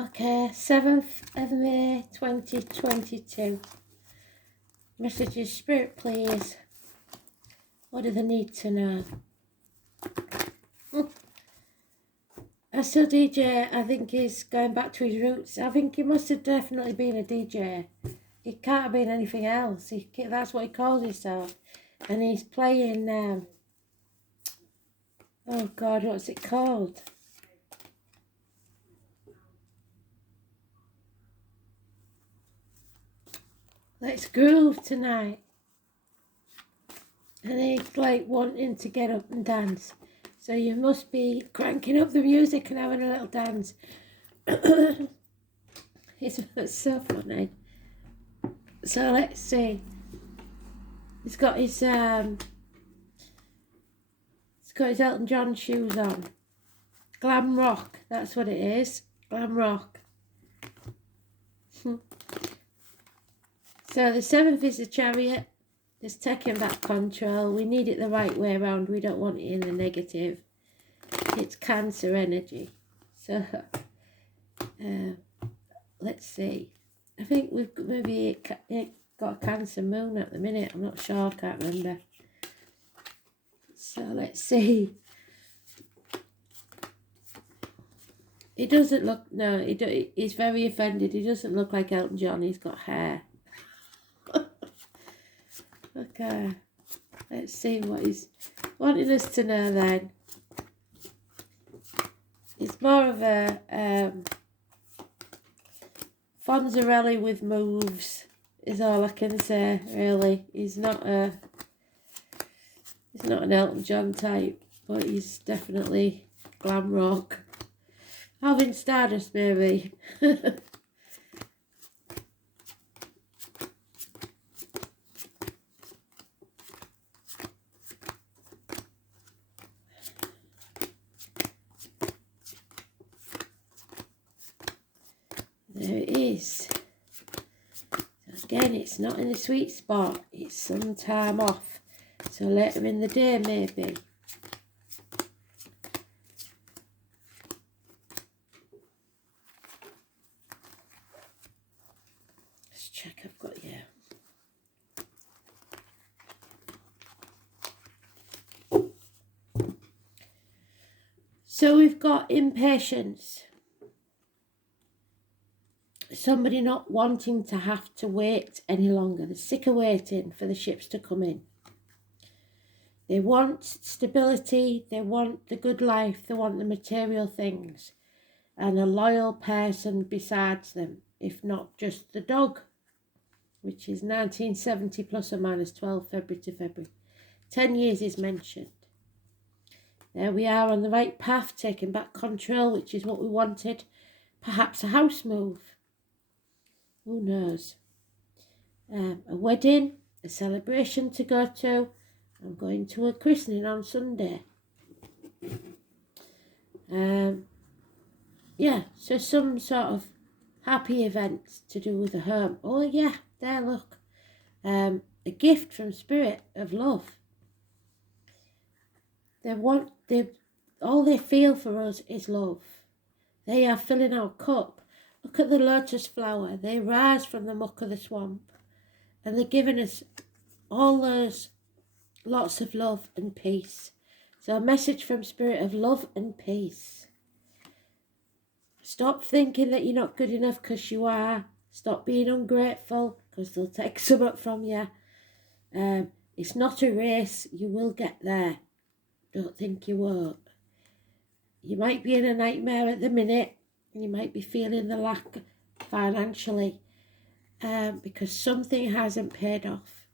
Okay, 7th of May 2022. Messages, Spirit, please. What do they need to know? I still DJ. I think he's going back to his roots. I think he must have definitely been a DJ. He can't have been anything else. That's what he calls himself. And he's playing, oh God, what's it called? Let's Groove tonight. And he's like wanting to get up and dance. So you must be cranking up the music and having a little dance. It's so funny. So let's see. He's got his Elton John shoes on. Glam rock, that's what it is. Glam rock. So the 7th is the Chariot. It's taking back control. We need it the right way around. We don't want it in the negative. It's Cancer energy. So let's see. I think we've maybe it got a Cancer moon at the minute. I'm not sure. I can't remember. So let's see. He doesn't look. No, he's very offended. He doesn't look like Elton John. He's got hair. Okay, let's see what he's wanting us to know then. It's more of a Fonzarelli with moves is all I can say, really. He's not an Elton John type, but he's definitely glam rock. Alvin Stardust, maybe. There it is. So again, it's not in the sweet spot. It's some time off. So later in the day, maybe. Let's check I've got you. So we've got impatience. Somebody not wanting to have to wait any longer. They're sick of waiting for the ships to come in. They want stability, they want the good life, they want the material things and a loyal person besides them, if not just the dog, which is 1970 plus or minus 12 February to February. 10 years is mentioned. There we are on the right path, taking back control, which is what we wanted. Perhaps a house move. Who knows? A wedding, a celebration to go to. I'm going to a christening on Sunday. Yeah, so some sort of happy event to do with the home. Oh yeah, there, look. A gift from Spirit of love. All they feel for us is love. They are filling our cup. Look at the lotus flower. They rise from the muck of the swamp. And they're giving us all those lots of love and peace. So a message from Spirit of love and peace. Stop thinking that you're not good enough because you are. Stop being ungrateful because they'll take some up from you. It's not a race. You will get there. Don't think you won't. You might be in a nightmare at the minute. You might be feeling the lack financially because something hasn't paid off.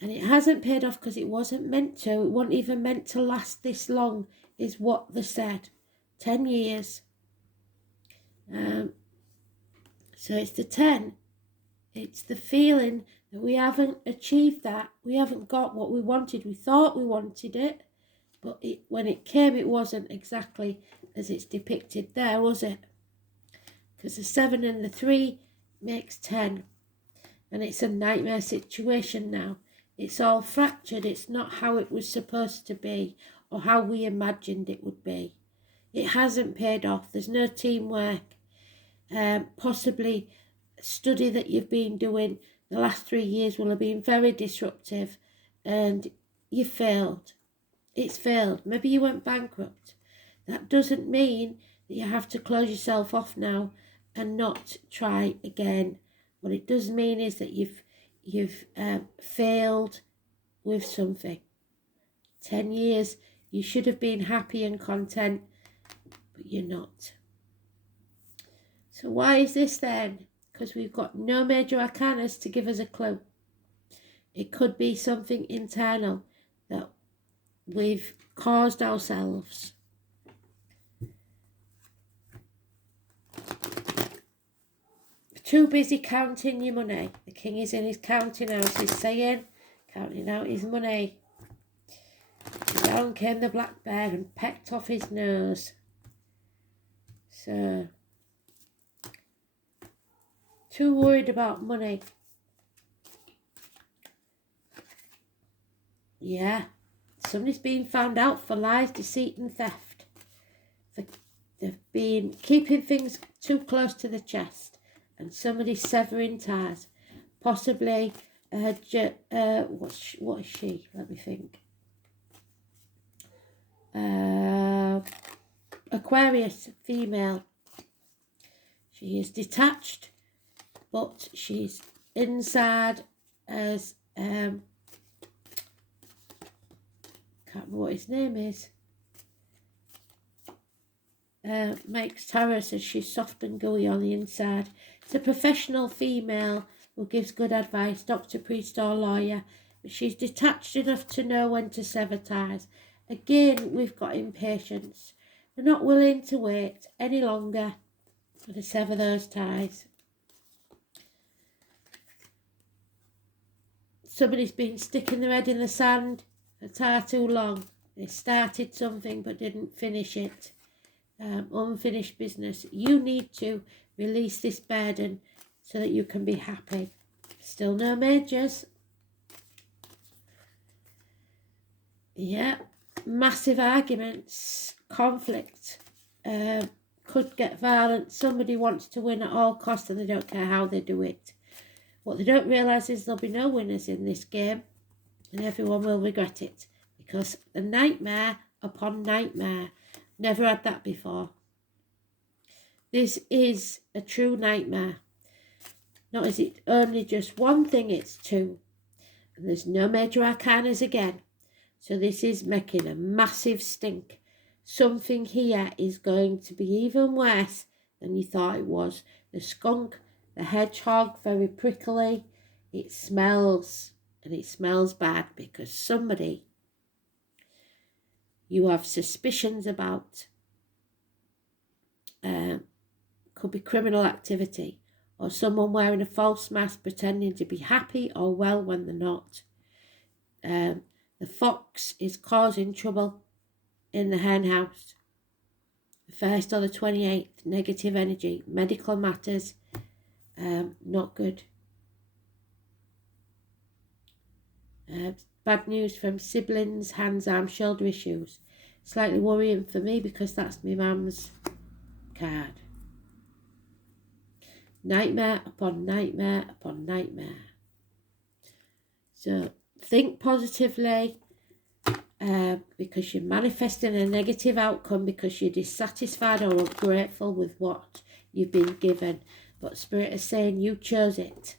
And it hasn't paid off because it wasn't meant to. It wasn't even meant to last this long, is what they said. 10 years. So it's the 10. It's the feeling that we haven't achieved that. We haven't got what we wanted. We thought we wanted it. But when it came, it wasn't exactly as it's depicted there, was it? Because the 7 and the 3 makes 10. And it's a nightmare situation now. It's all fractured. It's not how it was supposed to be or how we imagined it would be. It hasn't paid off. There's no teamwork. Possibly study that you've been doing the last 3 years will have been very disruptive and you failed. It's failed. Maybe you went bankrupt. That doesn't mean that you have to close yourself off now and not try again. What it does mean is that you've failed with something. 10 years, you should have been happy and content, but you're not. So why is this then? Because we've got no major arcanas to give us a clue. It could be something internal that we've caused ourselves. Too busy counting your money. The king is in his counting house. He's saying, counting out his money. Down came the black bear and pecked off his nose. So, too worried about money. Yeah, somebody's been found out for lies, deceit and theft. They've been keeping things too close to the chest. And somebody's severing ties. Possibly, what is she? Let me think. Aquarius, female. She is detached, but she's inside as, can't remember what his name is. Makes Tara says she's soft and gooey on the inside. It's a professional female who gives good advice, doctor, priest or lawyer, but she's detached enough to know when to sever ties. Again, we've got impatience. They're not willing to wait any longer to sever those ties. Somebody's been sticking their head in the sand for far too long. They started something but didn't finish it. Unfinished business. You need to release this burden so that you can be happy. Still no majors. Yeah, massive arguments, conflict, could get violent. Somebody wants to win at all costs and they don't care how they do it. What they don't realise is there'll be no winners in this game and everyone will regret it because the nightmare upon nightmare. Never had that before. This is a true nightmare. Not is it only just one thing, it's two. And there's no major arcanas again. So this is making a massive stink. Something here is going to be even worse than you thought it was. The skunk, the hedgehog, very prickly. It smells, and it smells bad because somebody you have suspicions about could be criminal activity or someone wearing a false mask pretending to be happy or well when they're not. The fox is causing trouble in the hen house. The 1st or the 28th, negative energy, medical matters, not good. Bad news from siblings, hands, arms, shoulder issues. Slightly worrying for me because that's my mum's card. Nightmare upon nightmare upon nightmare. So think positively because you're manifesting a negative outcome because you're dissatisfied or ungrateful with what you've been given. But Spirit is saying you chose it.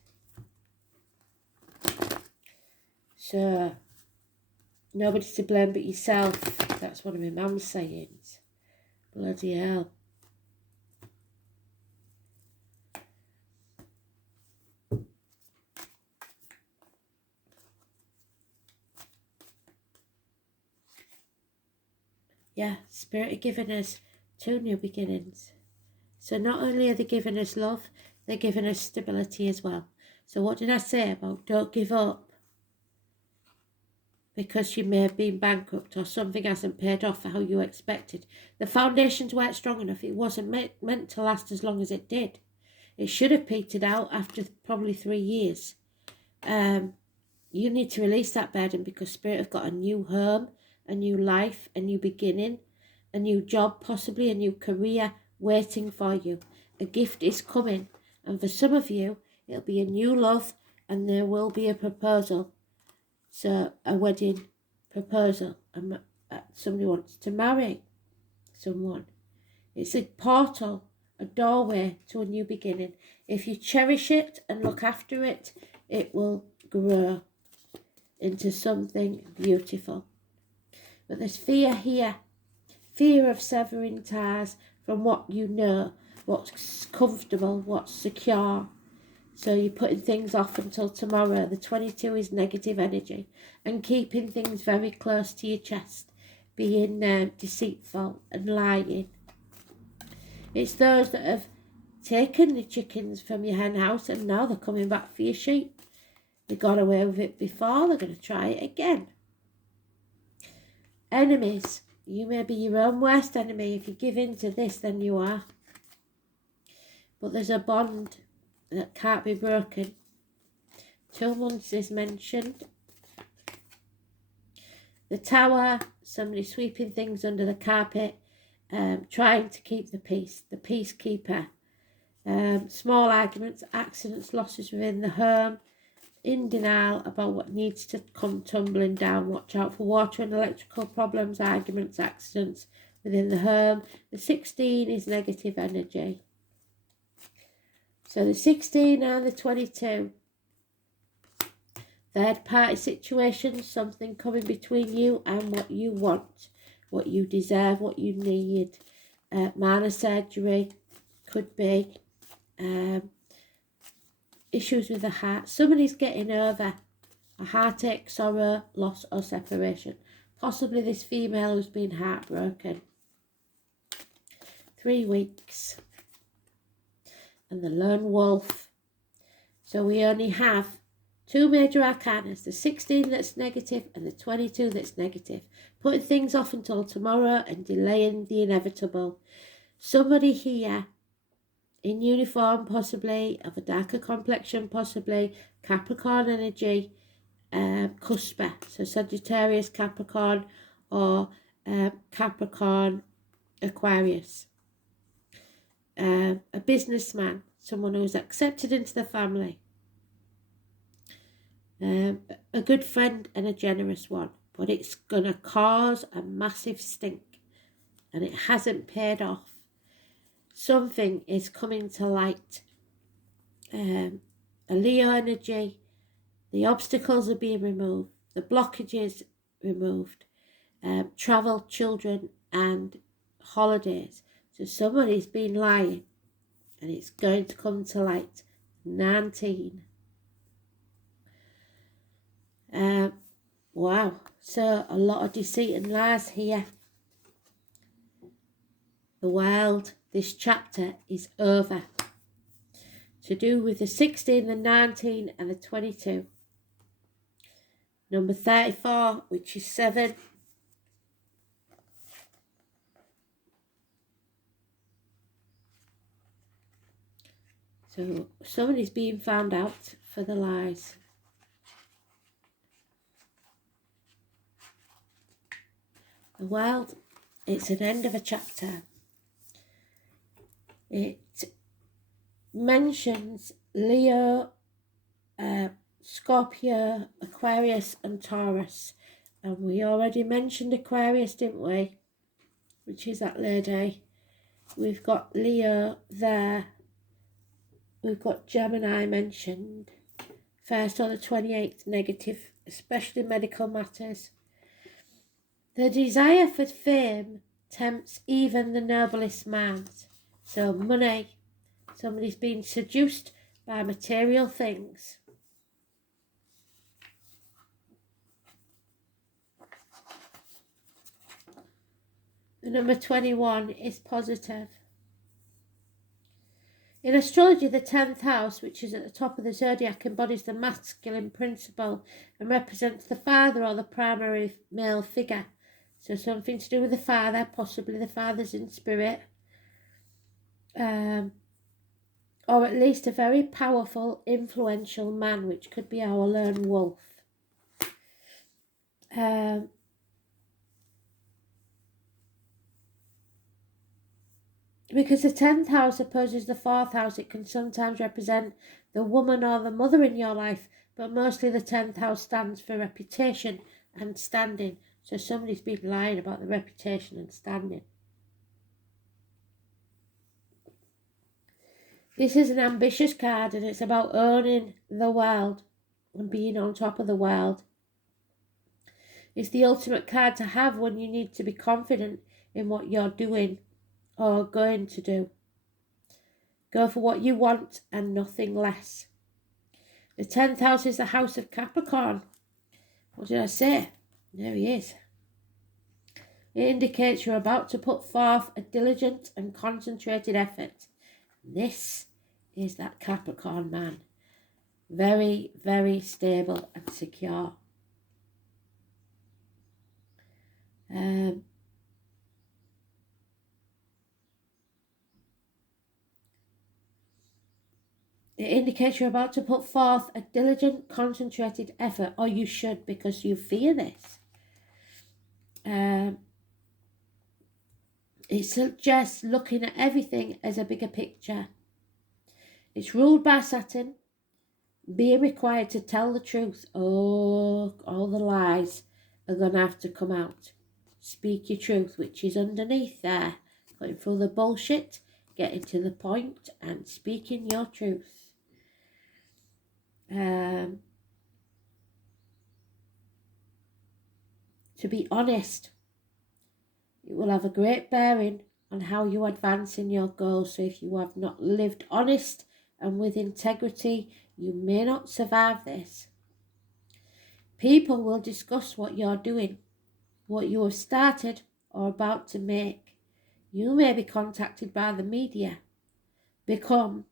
So, nobody to blame but yourself. That's one of my mum's sayings. Bloody hell. Yeah, Spirit are giving us 2 new beginnings. So not only are they giving us love, they're giving us stability as well. So what did I say about don't give up? Because you may have been bankrupt or something hasn't paid off how you expected. The foundations weren't strong enough. It wasn't meant to last as long as it did. It should have petered out after probably 3 years. You need to release that burden because Spirit have got a new home, a new life, a new beginning. a new job, possibly a new career waiting for you. A gift is coming, and for some of you, it'll be a new love, and there will be a proposal. So a wedding proposal, somebody wants to marry someone. It's a portal, a doorway to a new beginning. If you cherish it and look after it, it will grow into something beautiful. But there's fear here, fear of severing ties from what you know, what's comfortable, what's secure. So you're putting things off until tomorrow. The 22 is negative energy, and keeping things very close to your chest, being deceitful and lying. It's those that have taken the chickens from your hen house and now they're coming back for your sheep. They got away with it before, they're going to try it again. Enemies. You may be your own worst enemy. If you give in to this, then you are. But there's a bond that can't be broken. 2 months is mentioned. The Tower, somebody sweeping things under the carpet, trying to keep the peace, the peacekeeper. Small arguments, accidents, losses within the home, in denial about what needs to come tumbling down. Watch out for water and electrical problems, arguments, accidents within the home. The 16 is negative energy. So the 16 and the 22. Third party situation, something coming between you and what you want, what you deserve, what you need. Minor surgery, could be issues with the heart. Somebody's getting over a heartache, sorrow, loss or separation. Possibly this female who's been heartbroken. 3 weeks. And the lone wolf. So we only have 2 major arcana, the 16 that's negative and the 22 that's negative. Putting things off until tomorrow and delaying the inevitable. Somebody here in uniform, possibly, of a darker complexion, possibly, Capricorn energy, cusper, so Sagittarius, Capricorn, or Capricorn, Aquarius. A businessman, someone who's accepted into the family. A good friend and a generous one, but it's going to cause a massive stink, and it hasn't paid off. Something is coming to light. A Leo energy, the obstacles are being removed, the blockages removed, travel, children and holidays. So somebody's been lying and it's going to come to light. 19. Wow, so a lot of deceit and lies here. The world, this chapter is over. To do with the 16, the 19 and the 22. Number 34, which is 7. So somebody's being found out for the lies. The world, it's an end of a chapter. It mentions Leo, Scorpio, Aquarius and Taurus. And we already mentioned Aquarius, didn't we? Which is that lady. We've got Leo there. We've got Gemini mentioned. First or the 28th, negative, especially medical matters. The desire for fame tempts even the noblest minds. So money, somebody's been seduced by material things. The number 21 is positive. In astrology, the 10th house, which is at the top of the zodiac, embodies the masculine principle and represents the father or the primary male figure. So something to do with the father, possibly the father's in spirit. Or at least a very powerful, influential man, which could be our lone wolf. Because the 10th house opposes the 4th house, it can sometimes represent the woman or the mother in your life, but mostly the 10th house stands for reputation and standing. So somebody's been lying about the reputation and standing. This is an ambitious card, and it's about owning the world and being on top of the world. It's the ultimate card to have when you need to be confident in what you're doing or going to do. Go for what you want and nothing less. The 10th house is the house of Capricorn. What did I say? There he is. It indicates you're about to put forth a diligent and concentrated effort. This is that Capricorn man. Very, very stable and secure. It indicates you're about to put forth a diligent, concentrated effort, or you should, because you fear this. It suggests looking at everything as a bigger picture. It's ruled by Saturn, being required to tell the truth. Oh, all the lies are going to have to come out. Speak your truth, which is underneath there. Going through the bullshit, getting to the point and speaking your truth. To be honest, it will have a great bearing on how you advance in your goals. So if you have not lived honest and with integrity, you may not survive this. People will discuss what you're doing, what you have started or about to make. You may be contacted by the media, become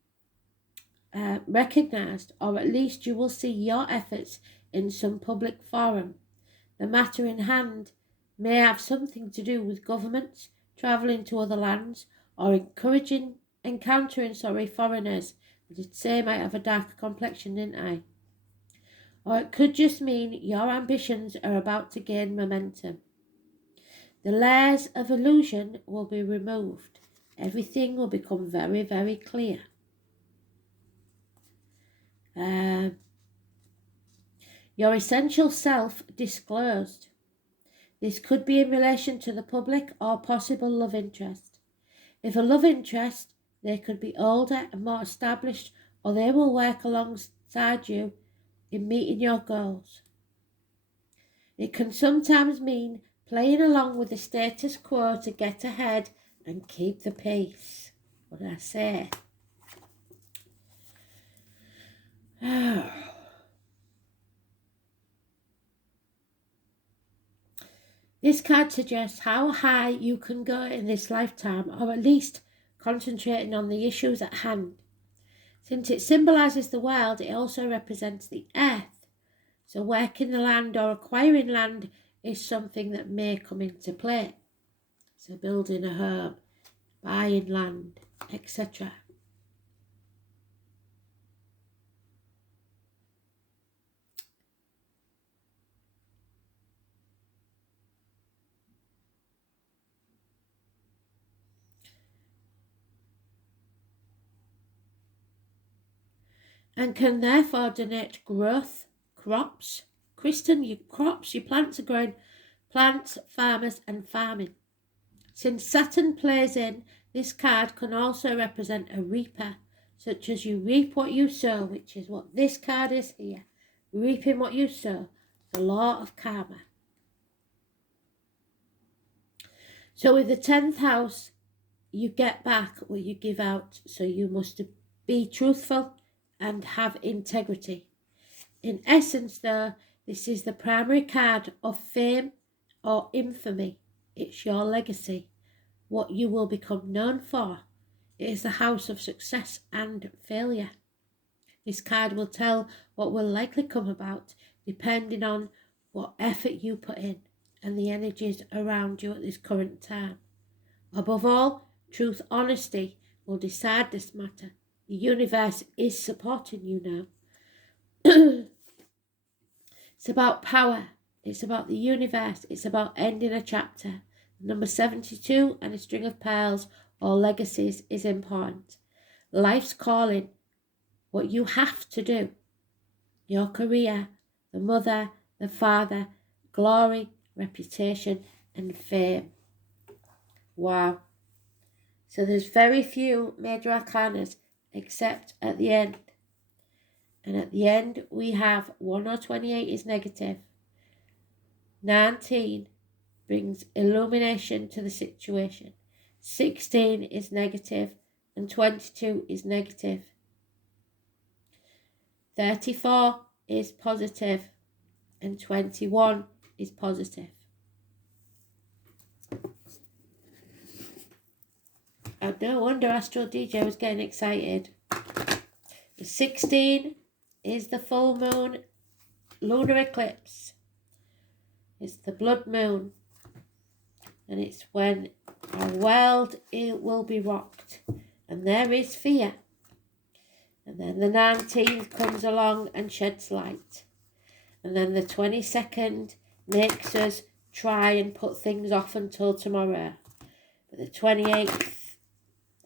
recognised, or at least you will see your efforts in some public forum. The matter in hand may have something to do with governments, travelling to other lands, or encountering foreigners. I did say I might have a darker complexion, didn't I? Or it could just mean your ambitions are about to gain momentum. The layers of illusion will be removed. Everything will become very, very clear. Your essential self disclosed. This could be in relation to the public or possible love interest. If a love interest, they could be older and more established, or they will work alongside you in meeting your goals. It can sometimes mean playing along with the status quo to get ahead and keep the peace. What did I say? This card suggests how high you can go in this lifetime, or at least concentrating on the issues at hand. Since it symbolises the world, it also represents the earth. So working the land or acquiring land is something that may come into play. So building a home, buying land, etc. And can therefore donate growth, crops. Kristen, your crops, your plants are growing, plants, farmers and farming. Since Saturn plays in, this card can also represent a reaper, such as you reap what you sow, which is what this card is here. Reaping what you sow, the law of karma. So with the 10th house, you get back what you give out, so you must be truthful and have integrity. In essence, though, this is the primary card of fame or infamy. It's your legacy, what you will become known for. It is the house of success and failure. This card will tell what will likely come about depending on what effort you put in and the energies around you at this current time. Above all, truth, honesty will decide this matter. The universe is supporting you now. It's about power. It's about the universe. It's about ending a chapter. Number 72 and a string of pearls or legacies is important. Life's calling, what you have to do, your career, the mother, the father, glory, reputation, and fame. Wow. So there's very few major arcanas except at the end. And at the end we have 1 or 28 is negative. 19 brings illumination to the situation. 16 is negative and 22 is negative. 34 is positive and 21 is positive. And no wonder Astro DJ was getting excited. The 16 is the full moon lunar eclipse. It's the blood moon. And it's when our world will be rocked. And there is fear. And then the 19th comes along and sheds light. And then the 22nd makes us try and put things off until tomorrow. But the 28th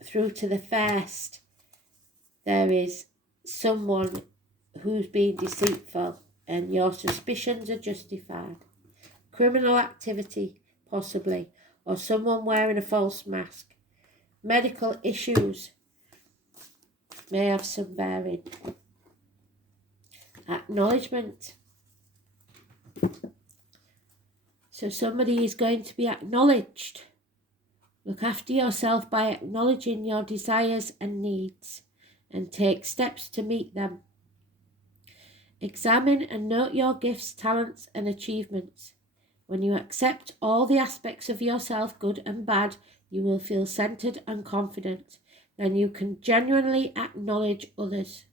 through to the 1st, there is someone who's being deceitful and your suspicions are justified. Criminal activity, possibly, or someone wearing a false mask. Medical issues may have some bearing. Acknowledgement. So somebody is going to be acknowledged. Look after yourself by acknowledging your desires and needs and take steps to meet them. Examine and note your gifts, talents and achievements. When you accept all the aspects of yourself, good and bad, you will feel centered and confident. Then you can genuinely acknowledge others.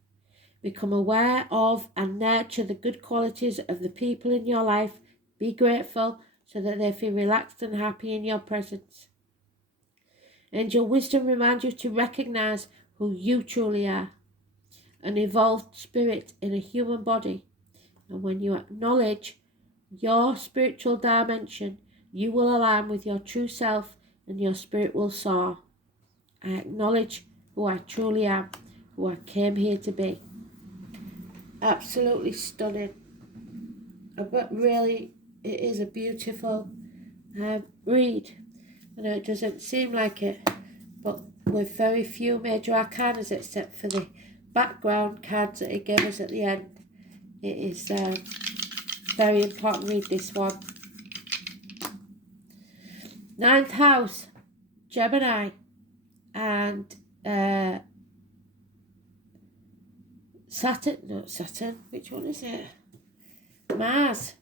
Become aware of and nurture the good qualities of the people in your life. Be grateful so that they feel relaxed and happy in your presence. Angel wisdom reminds you to recognize who you truly are, an evolved spirit in a human body. And when you acknowledge your spiritual dimension, you will align with your true self and your spirit will soar. I acknowledge who I truly am, who I came here to be. Absolutely stunning. But really, it is a beautiful read. I know it doesn't seem like it, but with very few major arcanas except for the background cards that it gave us at the end, it is very important. Read this one. 9th house, Gemini, and Saturn, which one is it? Mars.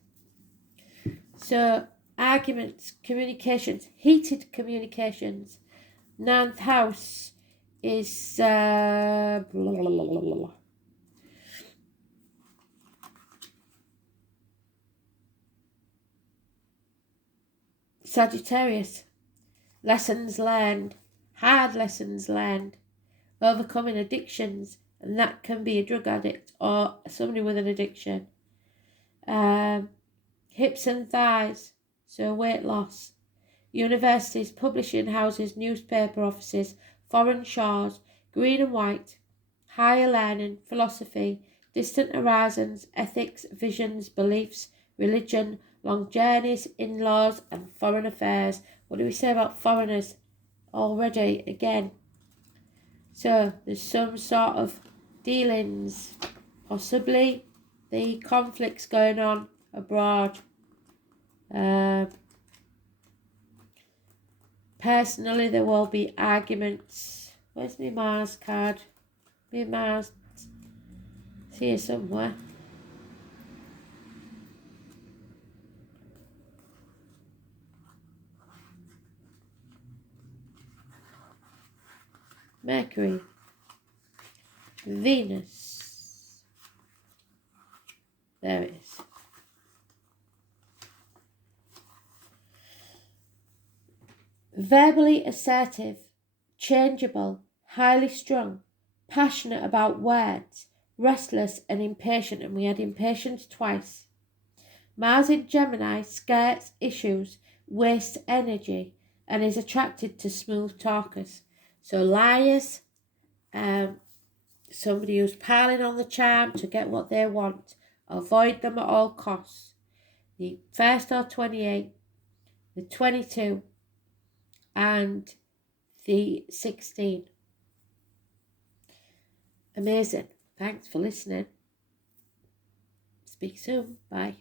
So arguments, communications, heated communications. 9th house is Sagittarius. Lessons learned, hard lessons learned, overcoming addictions, and that can be a drug addict or somebody with an addiction. Hips and thighs, so weight loss. Universities, publishing houses, newspaper offices, foreign shores, green and white, higher learning, philosophy, distant horizons, ethics, visions, beliefs, religion, long journeys, in-laws and foreign affairs. What do we say about foreigners already again? So there's some sort of dealings, possibly the conflicts going on abroad. Personally, there will be arguments. Where's my Mars card? My Mars. It's here somewhere. Mercury. Venus. There it is. Verbally assertive, changeable, highly strung, passionate about words, restless and impatient, and we had impatience twice. Mars in Gemini skirts issues, wastes energy, and is attracted to smooth talkers. So liars, somebody who's piling on the charm to get what they want, avoid them at all costs. The 1st or 28, the 22, and the 16. Amazing. Thanks for listening. Speak soon. Bye.